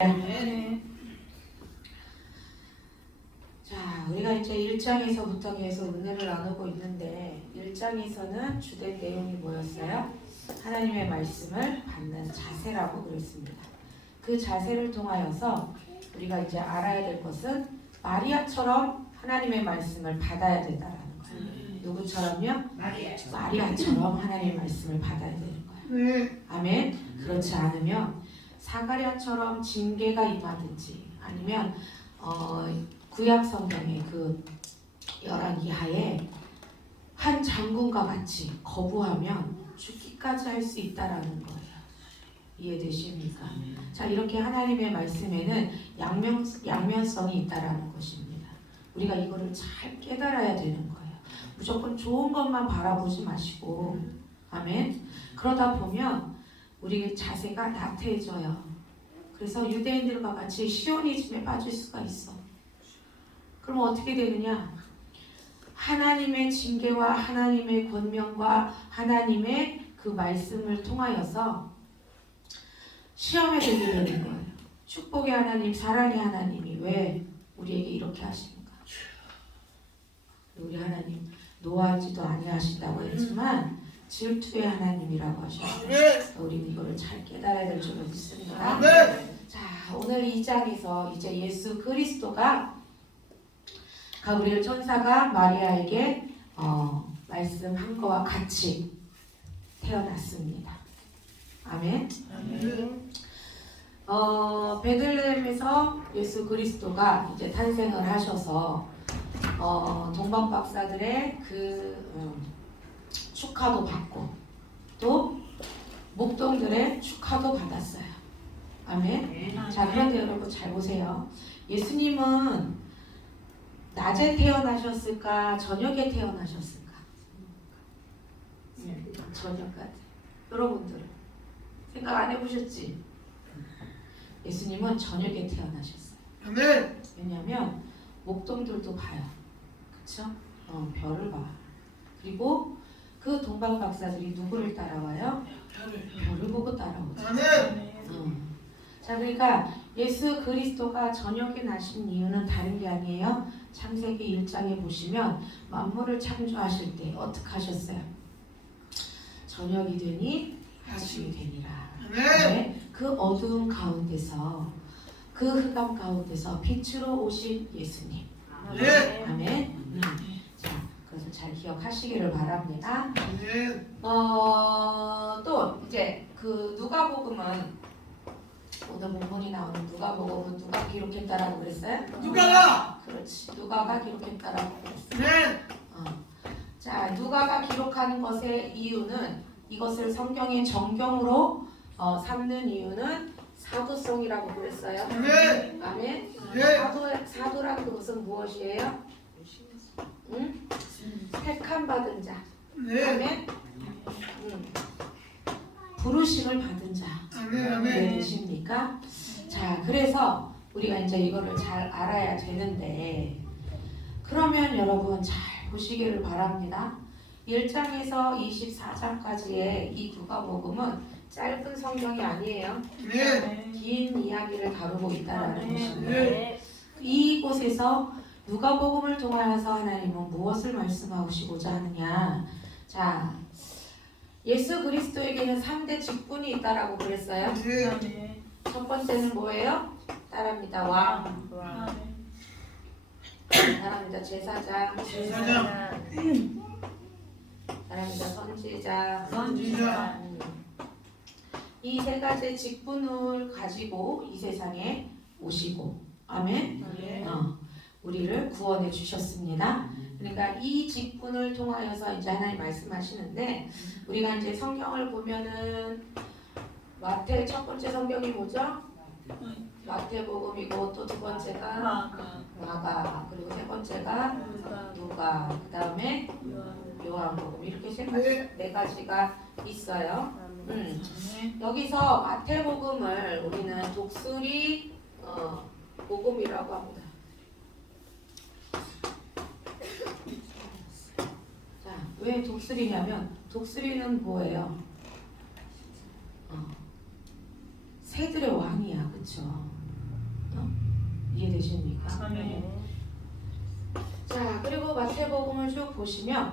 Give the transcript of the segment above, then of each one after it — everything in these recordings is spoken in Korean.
네. 자, 우리가 이제 1장에서부터 계속 은혜를 나누고 있는데 1장에서는 주된 내용이 뭐였어요? 하나님의 말씀을 받는 자세라고 그랬습니다. 그 자세를 통하여서 우리가 이제 알아야 될 것은 마리아처럼 하나님의 말씀을 받아야 된다라는 거예요. 누구처럼요? 마리아처럼 하나님의 말씀을 받아야 되는 거예요. 아멘. 그렇지 않으면 사가랴처럼 징계가 임하든지 아니면 구약 성경의 그 열왕 이하에 한 장군과 같이 거부하면 죽기까지 할 수 있다라는 거예요. 이해되십니까? 자, 이렇게 하나님의 말씀에는 양면성이 있다라는 것입니다. 우리가 이거를 잘 깨달아야 되는 거예요. 무조건 좋은 것만 바라보지 마시고, 아멘. 그러다 보면 우리의 자세가 나태해져요. 그래서 유대인들과 같이 시오니즘에 빠질 수가 있어. 그럼 어떻게 되느냐? 하나님의 징계와 하나님의 권면과 하나님의 그 말씀을 통하여서 시험에 들게 되는 거예요. 축복의 하나님, 사랑의 하나님이 왜 우리에게 이렇게 하십니까? 우리 하나님 노하지도 아니하신다고 했지만 질투의 하나님이라고 하셨어요. 우리는 이거를 잘 깨달아야 될 줄 믿습니다. 자, 오늘 2장에서 이제 예수 그리스도가 가브리엘 천사가 마리아에게 말씀한 거와 같이 태어났습니다. 아멘. 베들레헴에서 예수 그리스도가 이제 탄생을 하셔서 동방 박사들의 축하도 받고 또 목동들의 축하도 받았어요. 아멘. 자, 그런데 여러분 잘 보세요. 예수님은 낮에 태어나셨을까? 저녁에 태어나셨을까? 저녁 같아. 여러분들은 생각 안 해보셨지? 예수님은 저녁에 태어나셨어요. 아멘. 왜냐하면 목동들도 봐요. 그쵸? 별을 봐. 그리고 그 동방 박사들이 누구를 따라와요? 별을 보고 따라오죠. 자, 그러니까 예수 그리스도가 저녁에 나신 이유는 다른 게 아니에요. 창세기 1장에 보시면 만물을 창조하실 때 어떻게 하셨어요? 저녁이 되니 아침이 되니라. 네? 그 어두운 가운데서 그 흑암 가운데서 빛으로 오신 예수님. 아멘. 자, 그것을 잘 기억하시기를 바랍니다. 또 이제 그 누가복음은 오늘 본문이 나오는 누가복음은 누가 기록했다라고 그랬어요? 누가가. 그렇지. 누가가 기록했다라고 그랬어요. 자, 누가가 기록하는 것의 이유는 이것을 성경의 정경으로 삼는 이유는 사도성이라고 그랬어요. 아멘. 사도란 그것은 무엇이에요? 응? 택함 받은 자. 아멘. 부르심을 받은 자. 이해되십니까? 자, 그래서 우리가 이제 이거를 잘 알아야 되는데, 그러면 여러분 잘 보시기를 바랍니다. 1장에서 24장까지의 이 누가복음은 짧은 성경이 아니에요. 긴 이야기를 다루고 있다라는 것입니다. 이곳에서 누가복음을 통하여서 하나님은 무엇을 말씀하시고자 하느냐? 자, 예수 그리스도에게는 3대 직분이 있다라고 그랬어요. 첫 번째는 뭐예요? 따라합니다. 왕. 따라합니다. 제사장. 따라합니다. 선지자. 이 세 가지 직분을 가지고 이 세상에 오시고, 아멘. 우리를 구원해 주셨습니다. 그러니까 이 직분을 통하여서 이제 하나님 말씀하시는데, 우리가 이제 성경을 보면은 마태 첫 번째 성경이 뭐죠? 마태복음이고 또 두 번째가 마가, 그리고 세 번째가 누가, 그 다음에 요한복음, 이렇게 네 가지가 있어요. 여기서 마태복음을 우리는 독수리 복음이라고 합니다. 자, 왜 독수리냐면 독수리는 뭐예요? 새들의 왕이야, 그쵸? 이해되십니까? 아멘. 자, 그리고 마태복음을 쭉 보시면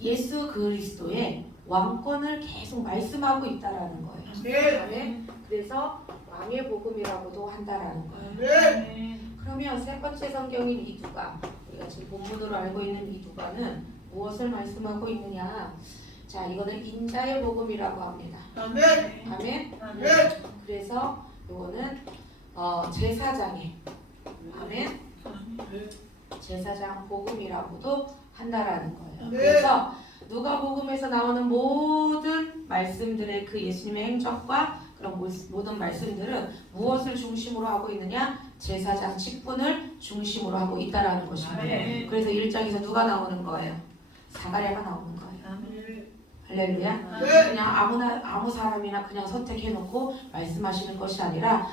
예수 그리스도의 왕권을 계속 말씀하고 있다라는 거예요. 아멘. 그래서 왕의 복음이라고도 한다라는 거예요. 아멘. 그러면 세 번째 성경인 이 누가, 우리가 지금 본문으로 알고 있는 이 누가는 무엇을 말씀하고 있느냐? 자, 이거는 인자의 복음이라고 합니다. 아멘. 아멘. 아멘. 그래서 이거는 제사장의 아멘. 제사장 복음이라고도 한다라는 거예요. 네. 그래서 누가복음에서 나오는 모든 말씀들의 그 예수님의 행적과 그런 모든 말씀들은 무엇을 중심으로 하고 있느냐? 제사장 직분을 중심으로 하고 있다라는 것입니다. 아멘. 그래서 1장에서 누가 나오는 거예요? 사가랴가 나오는 거예요. 아멘. 할렐루야. 네. 그냥 아무 사람이나 그냥 선택해놓고 말씀하시는 것이 아니라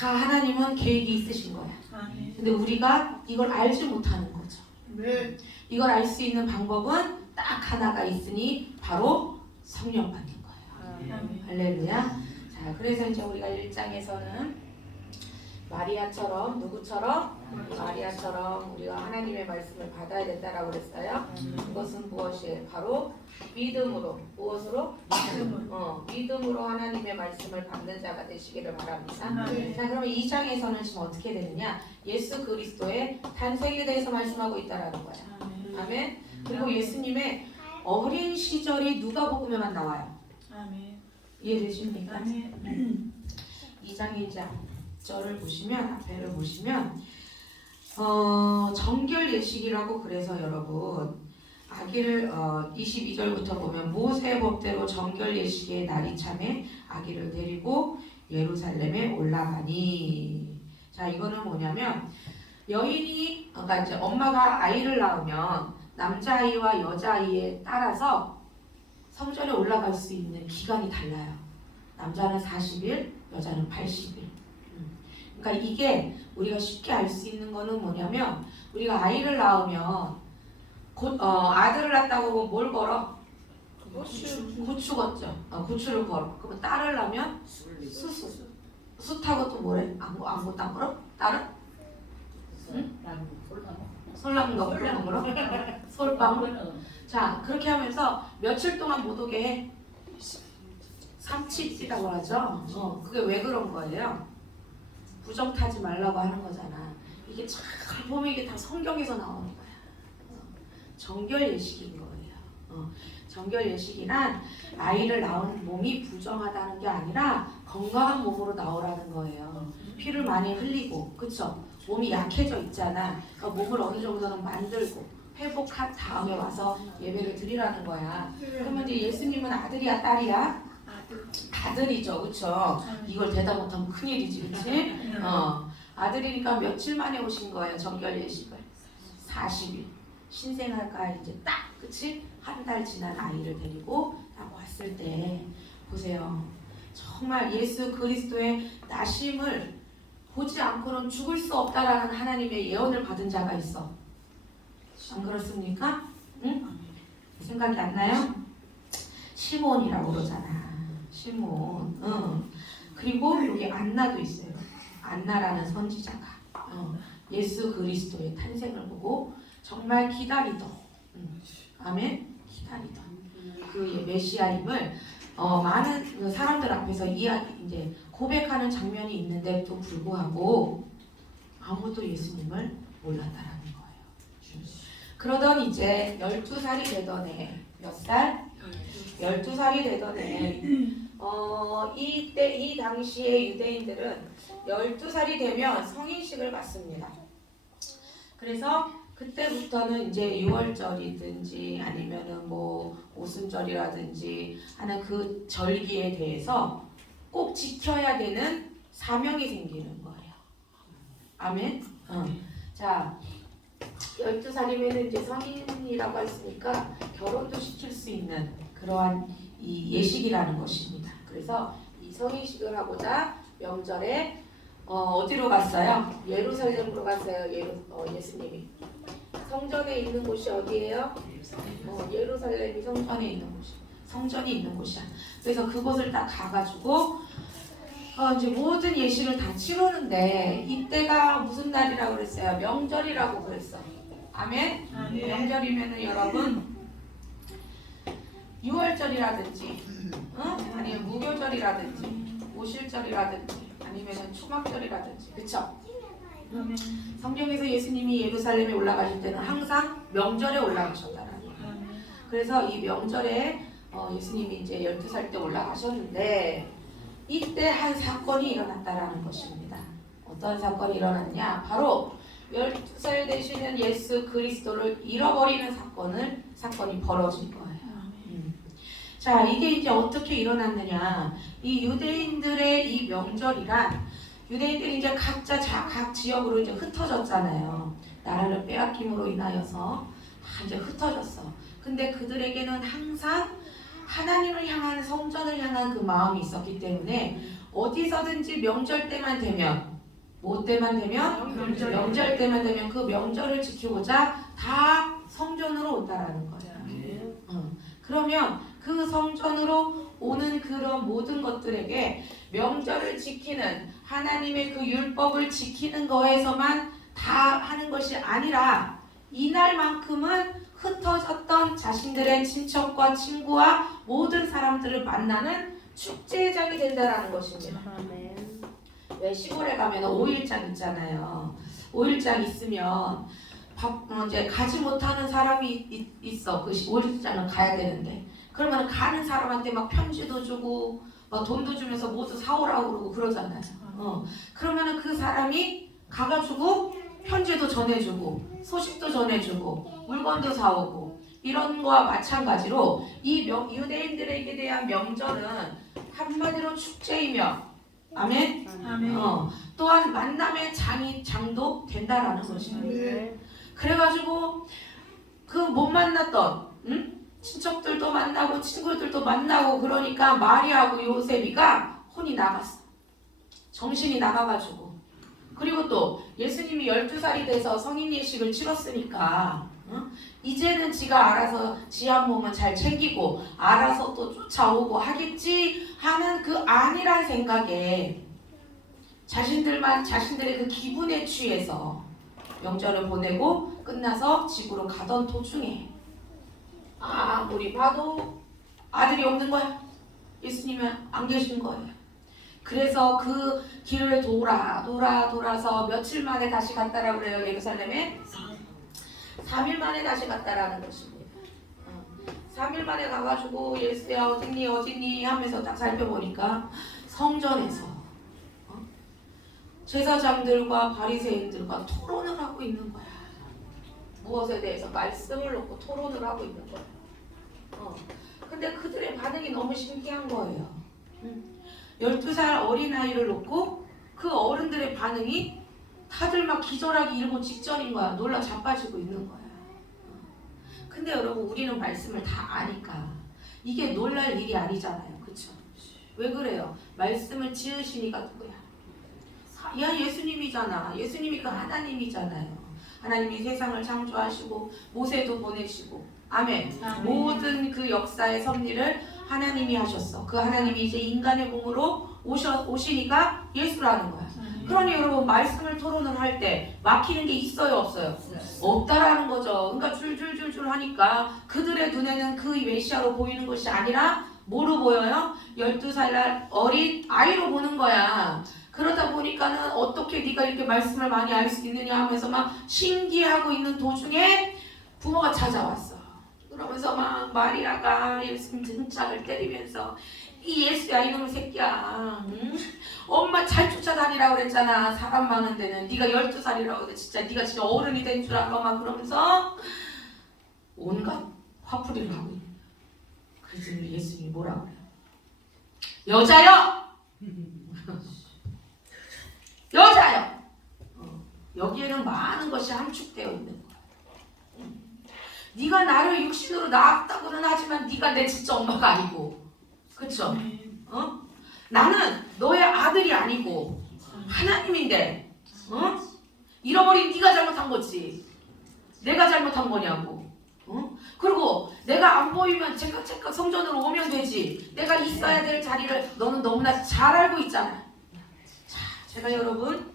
다 하나님은 계획이 있으신 거야. 아멘. 근데 우리가 이걸 알지 못하는 거죠. 아멘. 이걸 알 수 있는 방법은 딱 하나가 있으니 바로 성령 받는 거예요. 아멘. 할렐루야. 자, 그래서 이제 우리가 1장에서는 마리아처럼 누구처럼? 마리아처럼 우리가 하나님의 말씀을 받아야 된다라고 그랬어요. 그것은 무엇이에요? 바로 믿음으로. 무엇으로? 믿음으로 하나님의 말씀을 받는 자가 되시기를 바랍니다. 아멘. 자, 그러면 2장에서는 지금 어떻게 되느냐? 예수 그리스도의 탄생에 대해서 말씀하고 있다라는 거야. 아멘. 그리고 예수님의 어린 시절이 누가복음에만 나와요. 아멘. 이해되십니까? 아멘. 2장 1절을 보시면 앞에를 보시면 정결 예식이라고 그래서 여러분 아기를 22절부터 보면 모세 법대로 정결 예식의 날이 참에 아기를 데리고 예루살렘에 올라가니. 자, 이거는 뭐냐면 여인이 그러니까 이제 엄마가 아이를 낳으면 남자아이와 여자아이에 따라서 성전에 올라갈 수 있는 기간이 달라요. 남자는 40일, 여자는 80일. 그러니까 이게 우리가 쉽게 알 수 있는 거는 뭐냐면 우리가 아이를 낳으면 아들을 낳았다고 하면 뭘 걸어? 고추 걷죠. 고추를 걸어. 그러면 딸을 낳으면 숯하고 또 뭐래? 아무것도 안 걸어? 딸은? 응? 솔나무 거 그런 거 걸어? 솔방울? 자, 그렇게 하면서 며칠 동안 못 오게 해. 삼치띠라고 하죠. 그게 왜 그런 거예요? 부정 타지 말라고 하는 거잖아. 이게 잘 보면 이게 다 성경에서 나오는 거야. 정결 예식인 거예요. 정결 예식이란 아이를 낳은 몸이 부정하다는 게 아니라 건강한 몸으로 나오라는 거예요. 피를 많이 흘리고, 그쵸? 몸이 약해져 있잖아. 그러니까 몸을 어느 정도는 만들고 회복한 다음에 와서 예배를 드리라는 거야. 그러면 이제 예수님은 아들이야, 딸이야? 아들이죠, 그쵸? 이걸 대답 못하면 큰일이지, 그치? 아들이니까 며칠 만에 오신 거예요, 정결 예식을. 40일. 신생아가 이제 딱, 그치? 한 달 지난 아이를 데리고 딱 왔을 때, 보세요. 정말 예수 그리스도의 나심을 보지 않고는 죽을 수 없다라는 하나님의 예언을 받은 자가 있어. 안 그렇습니까? 응? 생각이 안 나요? 시몬이라고 그러잖아. 시몬. 그리고 여기 안나도 있어요. 안나라는 선지자가 예수 그리스도의 탄생을 보고 정말 기다리던 아멘? 기다리던 그 메시아임을 많은 사람들 앞에서 이제 고백하는 장면이 있는데도 불구하고 아무도 예수님을 몰랐다라는 거예요. 그러던 이제 12살이 되던 해, 몇 살? 12살이 되던 해, 이 당시에 유대인들은 12살이 되면 성인식을 받습니다. 그래서 그때부터는 이제 유월절이든지 아니면은 뭐 오순절이라든지 하는 그 절기에 대해서 꼭 지켜야 되는 사명이 생기는 거예요. 아멘. 자, 12살이면 이제 성인이라고 했으니까 결혼도 시킬 수 있는 그러한 이 예식이라는 것입니다. 그래서 이 성인식을 하고자 명절에 어디로 갔어요? 예루살렘으로 갔어요. 예수님이. 성전에 있는 곳이 어디예요? 예루살렘이 성전에 있는 곳이. 성전이 있는 곳이야. 그래서 그곳을 딱 가가지고 이제 모든 예식을 다 치르는데 이때가 무슨 날이라고 그랬어요? 명절이라고 그랬어. 아멘? 아멘. 명절이면은 여러분 6월절이라든지 아니면 무교절이라든지 오실절이라든지 아니면은 초막절이라든지 그쵸? 아멘. 성경에서 예수님이 예루살렘에 올라가실 때는 항상 명절에 올라가셨다라는 거예요. 아멘. 그래서 이 명절에 예수님이 이제 12살 때 올라가셨는데 이때 한 사건이 일어났다라는 것입니다. 어떤 사건이 일어났냐? 바로 12살 되시는 예수 그리스도를 잃어버리는 사건이 벌어진 거예요. 자, 이게 이제 어떻게 일어났느냐? 이 유대인들의 이 명절이란 유대인들이 이제 각자 각 지역으로 이제 흩어졌잖아요. 나라를 빼앗김으로 인하여서 이제 흩어졌어. 근데 그들에게는 항상 하나님을 향한 성전을 향한 그 마음이 있었기 때문에 어디서든지 명절 때만 되면 뭐 때만 되면 명절 때만 되면 그 명절을 지키고자 다 성전으로 온다라는 거예요. 그러면 그 성전으로 오는 그런 모든 것들에게 명절을 지키는 하나님의 그 율법을 지키는 거에서만 다 하는 것이 아니라 이날만큼은 흩어졌던 자신들의 친척과 친구와 모든 사람들을 만나는 축제장이 된다라는 것입니다. 왜 시골에 가면 5일장 있잖아요. 5일장 있으면 이제 가지 못하는 사람이 있어. 그 5일장은 가야 되는데 그러면 가는 사람한테 막 편지도 주고 막 돈도 주면서 모두 사오라고 그러고 그러잖아요. 그러면은 그 사람이 가가지고 편지도 전해주고 소식도 전해주고 물건도 사오고 이런 거와 마찬가지로 이 유대인들에게 대한 명절은 한마디로 축제이며 아멘? 아멘. 또한 만남의 장도 된다라는 것입니다. 그래가지고 그 못 만났던 친척들도 만나고 친구들도 만나고 그러니까 마리아하고 요셉이가 혼이 나갔어. 정신이 나가가지고 그리고 또 예수님이 12살이 돼서 성인 예식을 치렀으니까 이제는 지가 알아서 지 한 몸은 잘 챙기고 알아서 또 쫓아오고 하겠지 하는 그 안일한 생각에 자신들의 그 기분에 취해서 명절을 보내고 끝나서 집으로 가던 도중에 아무리 봐도 아들이 없는 거야. 예수님은 안 계신 거예요. 그래서 그 길을 돌아서 며칠 만에 다시 갔다라고 그래요. 예루살렘에 3일 만에 다시 갔다라는 것입니다. 3일 만에 가가지고 예수야 어딨니 하면서 딱 살펴보니까 성전에서 제사장들과 바리새인들과 토론을 하고 있는 거야. 무엇에 대해서 말씀을 놓고 토론을 하고 있는 거야. 근데 그들의 반응이 너무 신기한 거예요. 12살 어린아이를 놓고 그 어른들의 반응이 다들 막 기절하기 이르고 직전인 거야. 놀라 자빠지고 있는 거야. 근데 여러분 우리는 말씀을 다 아니까 이게 놀랄 일이 아니잖아요. 그쵸? 왜 그래요? 말씀을 지으시니까 누구야? 야 예수님이잖아. 예수님이 그 하나님이잖아요. 하나님이 세상을 창조하시고 모세도 보내시고 아멘. 모든 그 역사의 섭리를 하나님이 하셨어. 그 하나님이 이제 인간의 몸으로 오시니까 예수라는 거야. 그러니 여러분 말씀을 토론을 할 때 막히는 게 있어요 없어요? 없다라는 거죠. 그러니까 줄줄줄줄 하니까 그들의 눈에는 그 메시아로 보이는 것이 아니라 뭐로 보여요? 12살 어린 아이로 보는 거야. 그러다 보니까는 어떻게 네가 이렇게 말씀을 많이 알 수 있느냐 하면서 막 신기해하고 있는 도중에 부모가 찾아왔어. 그러면서 막 마리아가 예수님 등짝을 때리면서 이 예수야 이놈의 새끼야 엄마 잘 쫓아다니라고 그랬잖아. 사람 많은 데는 네가 12살이라고 그래. 진짜 네가 진짜 어른이 된 줄 알아 막 그러면서 온갖 화풀이를 하고 있는 거야. 그래서 예수님이 뭐라고 그래요? 여자여! 여자여! 여기에는 많은 것이 함축되어 있는 거야. 네가 나를 육신으로 낳았다고는 하지만 네가 내 진짜 엄마가 아니고 그쵸? 나는 너의 아들이 아니고 하나님인데 잃어버린 네가 잘못한 거지. 내가 잘못한 거냐고. 그리고 내가 안 보이면 제각 성전으로 오면 되지. 내가 있어야 될 자리를 너는 너무나 잘 알고 있잖아. 제가 여러분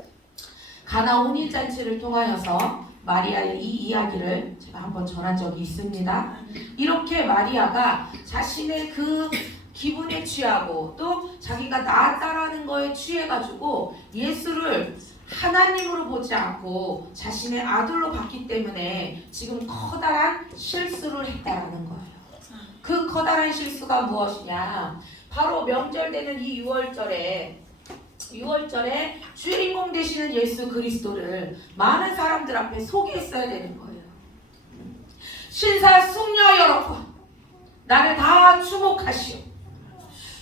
가나 혼인잔치를 통하여서 마리아의 이 이야기를 제가 한번 전한 적이 있습니다. 이렇게 마리아가 자신의 그 기분에 취하고 또 자기가 낳았다라는 거에 취해가지고 예수를 하나님으로 보지 않고 자신의 아들로 봤기 때문에 지금 커다란 실수를 했다라는 거예요. 그 커다란 실수가 무엇이냐? 바로 명절되는 이 6월절에 주인공 되시는 예수 그리스도를 많은 사람들 앞에 소개했어야 되는 거예요. 신사 숙녀 여러분, 나를 다 주목하시오.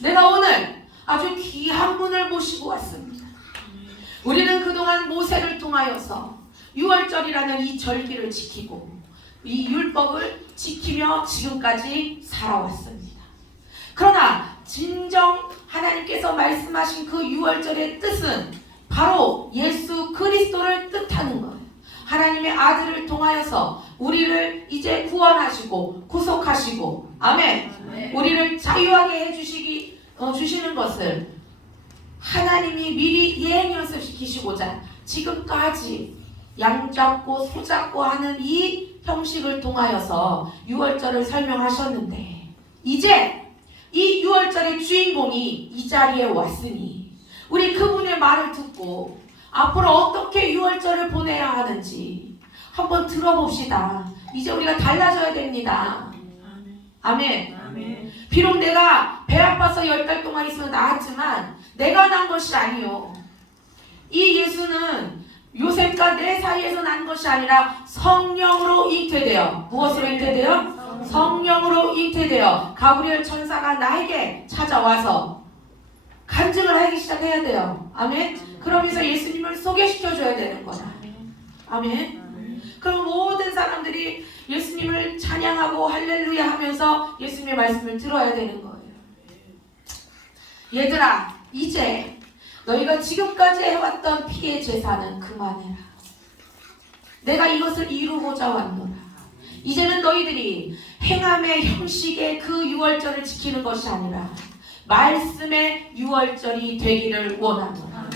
내가 오늘 아주 귀한 분을 모시고 왔습니다. 우리는 그동안 모세를 통하여서 6월절이라는 이 절기를 지키고 이 율법을 지키며 지금까지 살아왔습니다. 그러나 진정 하나님께서 말씀하신 그 6월절의 뜻은 바로 예수 그리스도를 뜻하는 거예요. 하나님의 아들을 통하여서 우리를 이제 구원하시고 구속하시고 아멘. 우리를 자유하게 주시는 것을 하나님이 미리 예행 연습시키시고자 지금까지 양잡고 소잡고 하는 이 형식을 통하여서 6월절을 설명하셨는데 이제 이 6월절의 주인공이 이 자리에 왔으니 우리 그분의 말을 듣고 앞으로 어떻게 6월절을 보내야 하는지 한번 들어봅시다. 이제 우리가 달라져야 됩니다. 아멘. 비록 내가 배 아파서 10달 동안 있으면 나았지만 내가 난 것이 아니요. 이 예수는 요셉과 내 사이에서 난 것이 아니라 성령으로 잉태되어 무엇으로 잉태되어? 성령으로 잉태되어 가브리엘 천사가 나에게 찾아와서 간증을 하기 시작해야 돼요. 아멘. 그러면서 예수님을 소개시켜줘야 되는 거야. 아멘. 그럼 모든 사람들이 예수님을 찬양하고 할렐루야 하면서 예수님의 말씀을 들어야 되는 거예요. 얘들아, 이제 너희가 지금까지 해왔던 피의 제사는 그만해라. 내가 이것을 이루고자 왔노라. 이제는 너희들이 행함의 형식의 그 6월절을 지키는 것이 아니라 말씀의 6월절이 되기를 원하노라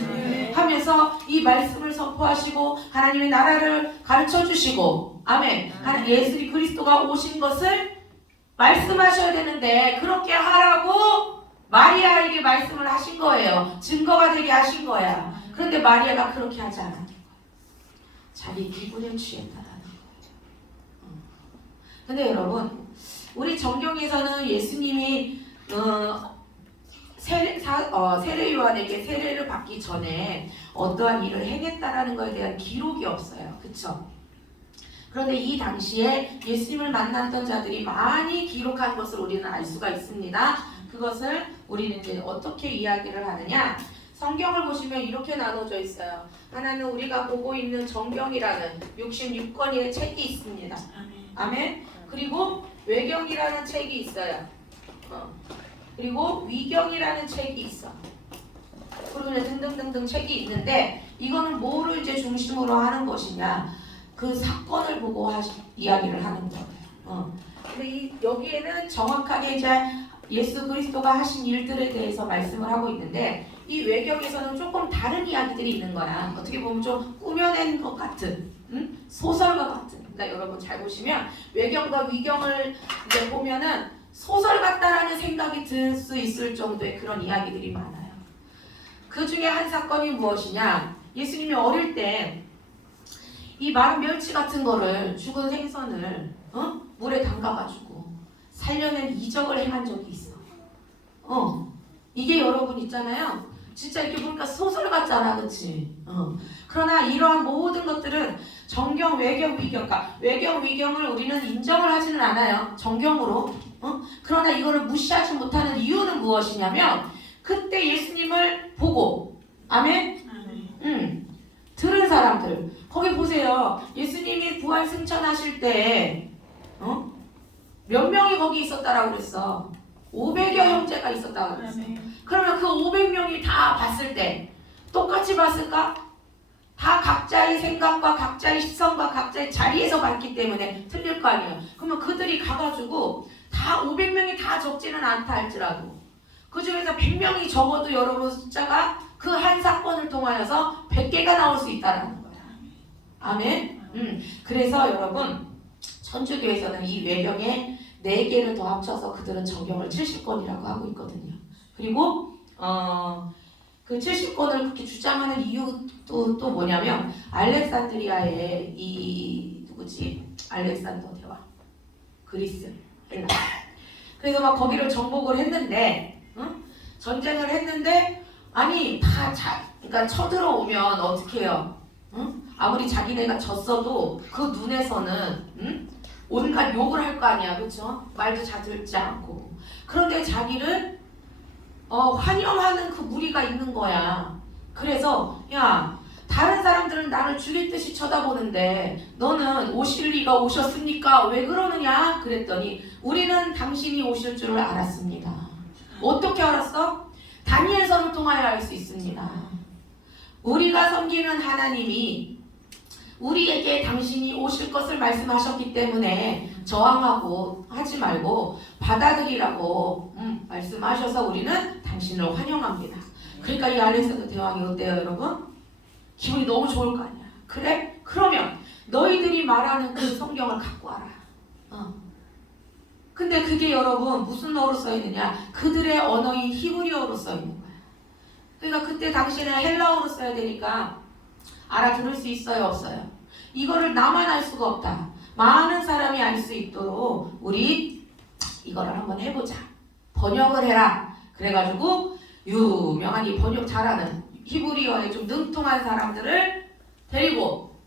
하면서 이 말씀을 선포하시고 하나님의 나라를 가르쳐 주시고 아멘. 예수 그리스도가 오신 것을 말씀하셔야 되는데 그렇게 하라고 마리아에게 말씀을 하신 거예요. 증거가 되게 하신 거야. 그런데 마리아가 그렇게 하지 않았던 거예요. 자기 기분에 취했다라는 거예요. 근데 여러분, 우리 정경에서는 예수님이 세례 요한에게 세례를 받기 전에 어떠한 일을 행했다라는 것에 대한 기록이 없어요. 그쵸? 그런데 이 당시에 예수님을 만났던 자들이 많이 기록한 것을 우리는 알 수가 있습니다. 그것을 우리는 이제 어떻게 이야기를 하느냐? 성경을 보시면 이렇게 나눠져 있어요. 하나는 우리가 보고 있는 정경이라는 66권의 책이 있습니다. 아멘. 그리고 외경이라는 책이 있어요. 그리고 위경이라는 책이 있어. 그리고 등등등등 책이 있는데 이거는 뭐를 이제 중심으로 하는 것이냐? 그 사건을 보고 이야기를 하는 거예요. 근데 여기에는 정확하게 이제 예수 그리스도가 하신 일들에 대해서 말씀을 하고 있는데 이 외경에서는 조금 다른 이야기들이 있는 거야. 어떻게 보면 좀 꾸며낸 것 같은 소설과 같은. 그러니까 여러분 잘 보시면 외경과 위경을 이제 보면은 소설 같다라는 생각이 들 수 있을 정도의 그런 이야기들이 많아요. 그 중에 한 사건이 무엇이냐? 예수님이 어릴 때 이 마른 멸치 같은 거를 죽은 생선을 물에 담가가지고 살려낸 이적을 행한 적이 있어. 이게 여러분 있잖아요. 진짜 이렇게 보니까 소설 같잖아, 그치? 그러나 이러한 모든 것들은 정경, 외경, 위경, 그러니까 외경, 위경을 우리는 인정을 하지는 않아요. 정경으로. 그러나 이거를 무시하지 못하는 이유는 무엇이냐면 그때 예수님을 보고 아멘? 들은 사람들 거기 보세요. 예수님이 부활 승천하실 때 몇 명이 거기 있었다라고 그랬어. 500여 형제가 있었다고 그랬어. 그러면 그 500명이 다 봤을 때 똑같이 봤을까? 다 각자의 생각과 각자의 시선과 각자의 자리에서 봤기 때문에 틀릴 거 아니에요. 그러면 그들이 가가지고 다 500명이 다 적지는 않다 할지라도 그 중에서 100명이 적어도 여러분 숫자가 그 한 사건을 통하여서 100개가 나올 수 있다라는 거야. 아멘. 그래서 여러분 천주교에서는 이 외경에 4개를 더 합쳐서 그들은 정경을 70권이라고 하고 있거든요. 그리고 그 70권을 그렇게 주장하는 이유도 또 뭐냐면 알렉산드리아의 이 누구지? 알렉산더 대왕 그리스 헬라. 그래서 막 거기를 정복을 했는데 전쟁을 했는데 아니 그러니까 쳐들어오면 어떻게 해요? 아무리 자기네가 졌어도 그 눈에서는 온갖 욕을 할 거 아니야, 그렇죠? 말도 잘 듣지 않고. 그런데 자기를 환영하는 그 무리가 있는 거야. 그래서 야, 다른 사람들은 나를 죽일 듯이 쳐다보는데 너는 오실 리가 오셨습니까? 왜 그러느냐? 그랬더니 우리는 당신이 오실 줄을 알았습니다. 어떻게 알았어? 다니엘서를 통하여 알 수 있습니다. 우리가 섬기는 하나님이 우리에게 당신이 오실 것을 말씀하셨기 때문에 저항하고 하지 말고 받아들이라고 말씀하셔서 우리는 당신을 환영합니다. 그러니까 이 알렉산더 대왕이 어때요, 여러분? 기분이 너무 좋을 거 아니야. 그래? 그러면 너희들이 말하는 그 성경을 갖고 와라. 근데 그게 여러분 무슨 어로 써 있느냐? 그들의 언어인 히브리어로 써 있는 거야. 그러니까 그때 당시에는 헬라어로 써야 되니까 알아들을 수 있어요, 없어요? 이거를 나만 알 수가 없다. 많은 사람이 알 수 있도록 우리 이거를 한번 해보자. 번역을 해라. 그래가지고 유명한 이 번역 잘하는 히브리어에 좀 능통한 사람들을 데리고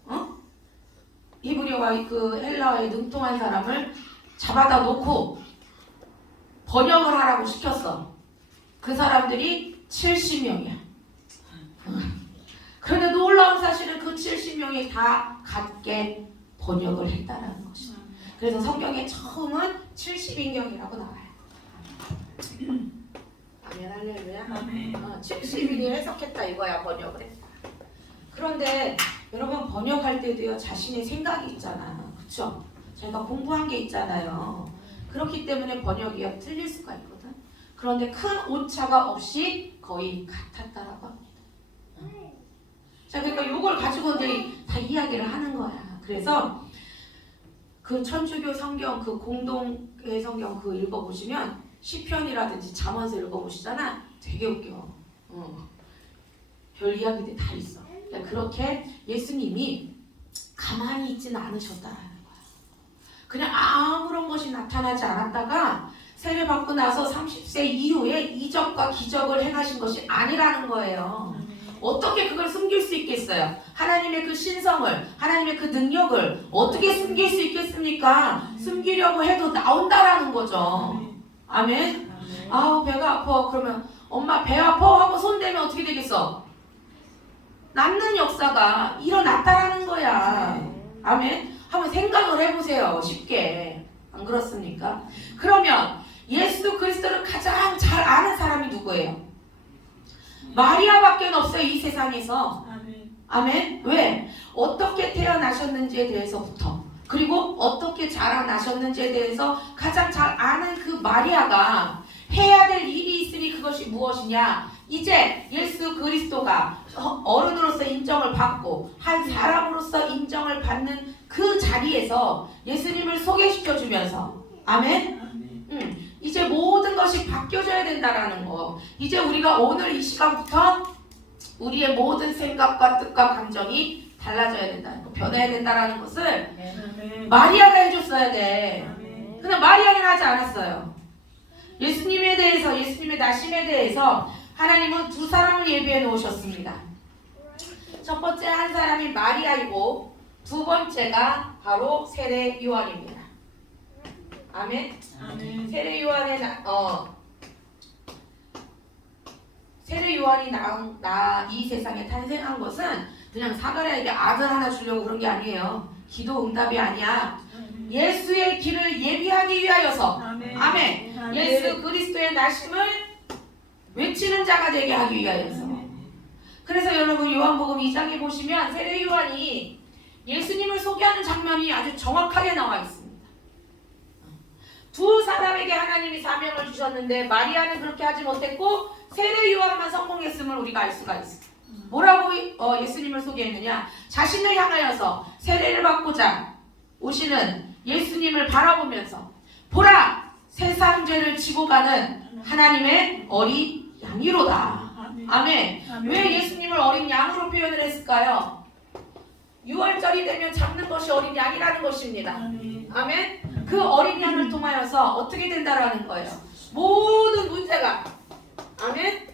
히브리어와 그 헬라어에 능통한 사람을 잡아다 놓고 번역을 하라고 시켰어. 그 사람들이 70명이야. 그런데 놀라운 사실은 그 70명이 다 같게 번역을 했다는 것이야. 그래서 성경에 처음은 70인경이라고 나와요. 아멘, 할렐루야. 70인이 해석했다 이거야. 번역을 했다. 그런데 여러분 번역할 때도요 자신의 생각이 있잖아. 그쵸? 자기가 공부한 게 있잖아요. 그렇기 때문에 번역이 틀릴 수가 있거든. 그런데 큰 오차가 없이 거의 같았다라고 합니다. 자, 그러니까 이걸 가지고 이제 다 이야기를 하는 거야. 그래서 그 천주교 성경, 그 공동의 성경 그 읽어보시면 시편이라든지 잠언서 읽어보시잖아. 되게 웃겨. 별 이야기들이 다 있어. 그러니까 그렇게 예수님이 가만히 있지는 않으셨다라는 거야. 그냥 아무런 것이 나타나지 않았다가 세례받고 나서 30세 이후에 이적과 기적을 행하신 것이 아니라는 거예요. 어떻게 그걸 숨길 수 있겠어요? 하나님의 그 신성을, 하나님의 그 능력을 어떻게 숨길 수 있겠습니까? 숨기려고 해도 나온다라는 거죠. 아멘? 아우 배가 아파. 그러면 엄마 배 아파 하고 손대면 어떻게 되겠어? 낫는 역사가 일어났다라는 거야. 아멘? 한번 생각을 해보세요. 쉽게. 안 그렇습니까? 그러면 예수 그리스도를 가장 잘 아는 사람이 누구예요? 마리아밖에 없어요. 이 세상에서. 아멘. 왜? 어떻게 태어나셨는지에 대해서부터 그리고 어떻게 자라나셨는지에 대해서 가장 잘 아는 그 마리아가 해야 될 일이 있으니 그것이 무엇이냐? 이제 예수 그리스도가 어른으로서 인정을 받고 한 사람으로서 인정을 받는 그 자리에서 예수님을 소개시켜주면서 아멘? 이제 모든 것이 바뀌어져야 된다라는 거. 이제 우리가 오늘 이 시간부터 우리의 모든 생각과 뜻과 감정이 달라져야 된다는 거, 변해야 된다라는 것을 마리아가 해줬어야 돼. 근데 마리아는 하지 않았어요. 예수님에 대해서, 예수님의 나심에 대해서 하나님은 두 사람을 예비해 놓으셨습니다. 첫 번째 한 사람이 마리아이고 두 번째가 바로 세례 요한입니다. 아멘. 세례 요한의 세례 요한이 이 세상에 탄생한 것은 그냥 사가랴에게 아들 하나 주려고 그런 게 아니에요. 기도 응답이 아니야. 예수의 길을 예비하기 위하여서. 아멘. 예수 그리스도의 나심을 외치는 자가 되게 하기 위하여서. 그래서 여러분 요한복음 2장에 보시면 세례 요한이 예수님을 소개하는 장면이 아주 정확하게 나와 있습니다. 두 사람에게 하나님이 사명을 주셨는데 마리아는 그렇게 하지 못했고 세례 요한만 성공했음을 우리가 알 수가 있어. 뭐라고 예수님을 소개했느냐? 자신을 향하여서 세례를 받고자 오시는 예수님을 바라보면서 보라! 세상 죄를 지고 가는 하나님의 어린 양이로다. 아멘. 왜 예수님을 어린 양으로 표현을 했을까요? 6월절이 되면 잡는 것이 어린 양이라는 것입니다. 아멘. 그 어린 양을 통하여서 어떻게 된다라는 거예요. 모든 문제가, 아멘.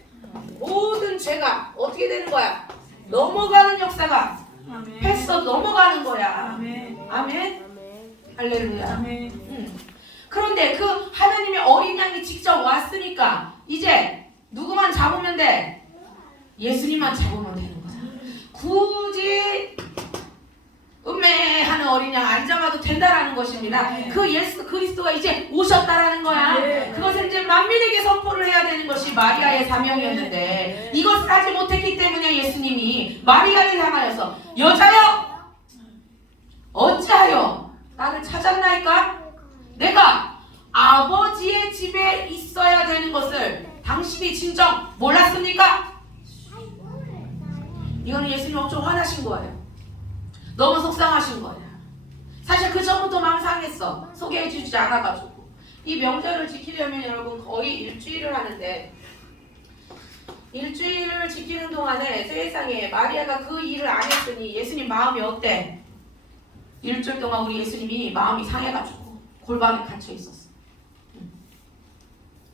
모든 죄가 어떻게 되는 거야? 넘어가는 역사가 패서 넘어가는 거야. 아멘. 할렐루야. 그런데 그 하나님의 어린 양이 직접 왔으니까 이제 누구만 잡으면 돼? 예수님만 잡으면 되는 거야. 굳이 음매하는 어린 양 안 잡아도 된다라는 것입니다. 그 예수 그리스도가 이제 오셨다라는 거야. 그것을 이제 만민에게 선포를 해야 되는 것이 마리아의 사명이었는데 이것을 하지 못했기 때문에 예수님이 마리아를 향하여서 여자여 어찌하여 나를 찾았나이까? 내가 아버지의 집에 있어야 되는 것을 당신이 진정 몰랐습니까? 이거는 예수님 엄청 화나신 거예요. 너무 속상하신 거야. 사실 그 전부터 마음 상했어. 소개해 주지 않아가지고. 이 명절을 지키려면 여러분 거의 일주일을 하는데 일주일을 지키는 동안에 세상에 마리아가 그 일을 안 했으니 예수님 마음이 어때? 일주일 동안 우리 예수님이 마음이 상해가지고 골방에 갇혀 있었어.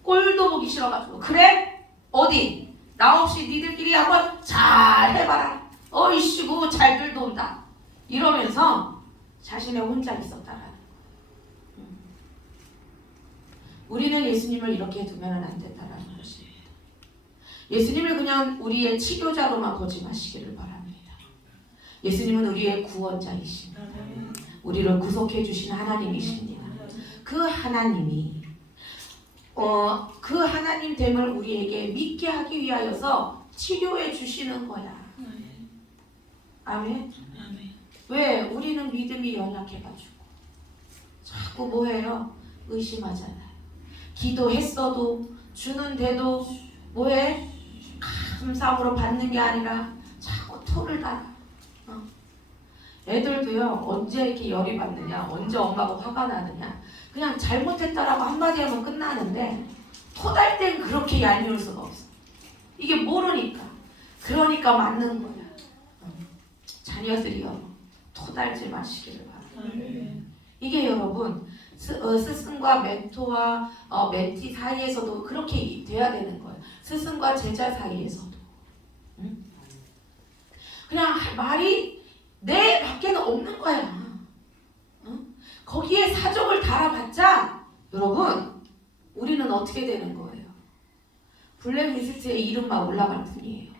꼴도 보기 싫어가지고 그래? 어디? 나 없이 니들끼리 한번 잘 해봐라. 어이씨고 잘들도 온다. 이러면서 자신의 혼자 있었다라는. 우리는 예수님을 이렇게 두면은 안 된다라는 것입니다. 예수님을 그냥 우리의 치료자로만 보지 마시기를 바랍니다. 예수님은 우리의 구원자이십니다. 우리를 구속해 주신 하나님이십니다. 그 하나님이 그 하나님 됨을 우리에게 믿게 하기 위하여서 치료해 주시는 거야. 아멘. 왜? 우리는 믿음이 연약해가지고 자꾸 뭐해요? 의심하잖아요. 기도했어도 주는데도 뭐해? 감사함으로 받는 게 아니라 자꾸 토를 달아. 애들도요 언제 이렇게 열이 받느냐, 언제 엄마가 화가 나느냐, 그냥 잘못했다라고 한마디 하면 끝나는데 토달 땐 그렇게 얄미울 수가 없어. 이게 모르니까. 그러니까 맞는 거야. 자녀들이요 토달지 마시기를 바랍니다. 이게 여러분 스승과 멘토와 멘티 사이에서도 그렇게 돼야 되는 거예요. 스승과 제자 사이에서도. 그냥 말이 내 밖에는 없는 거야. 거기에 사족을 달아봤자 여러분 우리는 어떻게 되는 거예요? 블랙리스트에 이름만 올라갈 뿐이에요.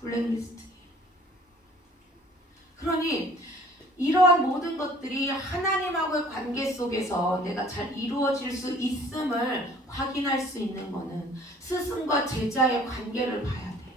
블랙리스트. 그러니 이러한 모든 것들이 하나님하고의 관계 속에서 내가 잘 이루어질 수 있음을 확인할 수 있는 거는 스승과 제자의 관계를 봐야 돼.